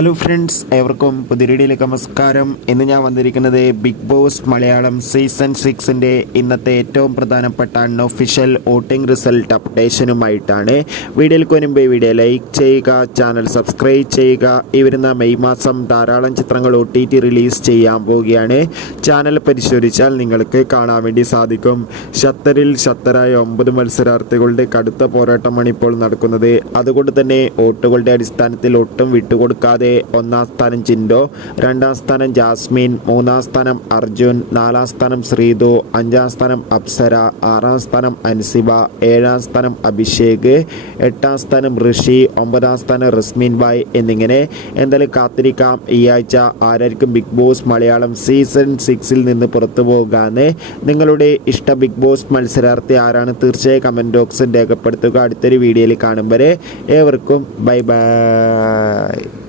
Hello friends ഏവർക്കും പുതിരടിയിലേക്ക് നമസ്കാരം. ഇന്ന് ഞാൻ വന്നിരിക്കുന്നത് ബിഗ് ബോസ് മലയാളം സീസൺ സിക്സിന്റെ ഇന്നത്തെ ഏറ്റവും പ്രധാനപ്പെട്ട അൺഒഫീഷ്യൽ വോട്ടിംഗ് റിസൾട്ട് അപ്ഡേഷനുമായിട്ടാണ് വീഡിയോയിലേക്ക് മുൻപ് വീഡിയോ ലൈക്ക് ചെയ്യുക ചാനൽ സബ്സ്ക്രൈബ് ചെയ്യുക. ഈ വരുന്ന മെയ് മാസം ധാരാളം ചിത്രങ്ങൾ ഒ ടി ടി റിലീസ് ചെയ്യാൻ പോവുകയാണ്. ചാനൽ പരിശോധിച്ചാൽ നിങ്ങൾക്ക് കാണാൻ വേണ്ടി സാധിക്കും. ഷത്തറിൽ ഷത്തറായ ഒമ്പത് മത്സരാർത്ഥികളുടെ കടുത്ത പോരാട്ടമാണ് ഇപ്പോൾ നടക്കുന്നത്. അതുകൊണ്ട് തന്നെ വോട്ടുകളുടെ അടിസ്ഥാനത്തിൽ ഒട്ടും വിട്ടുകൊടുക്കാതെ ഒന്നാം സ്ഥാനം ചിൻഡോ രണ്ടാം സ്ഥാനം ജാസ്മിൻ മൂന്നാം സ്ഥാനം അർജുൻ നാലാം സ്ഥാനം ശ്രീതു അഞ്ചാം സ്ഥാനം അപ്സര ആറാം സ്ഥാനം അൻസിബ ഏഴാം സ്ഥാനം അഭിഷേക് എട്ടാം സ്ഥാനം ഋഷി ഒമ്പതാം സ്ഥാനം റസ്മിൻ ബായ് എന്നിങ്ങനെ എന്തായാലും കാത്തിരിക്കാം. ഈ ആഴ്ച ആരായിരിക്കും ബിഗ് ബോസ് മലയാളം സീസൺ സിക്സിൽ നിന്ന് പുറത്തു പോകാന്ന് നിങ്ങളുടെ ഇഷ്ട ബിഗ് ബോസ് മത്സരാർത്ഥി ആരാണ്? തീർച്ചയായും കമന്റ് ബോക്സിൽ രേഖപ്പെടുത്തുക. അടുത്തൊരു വീഡിയോയിൽ കാണും വരെ ഏവർക്കും ബൈ ബൈ.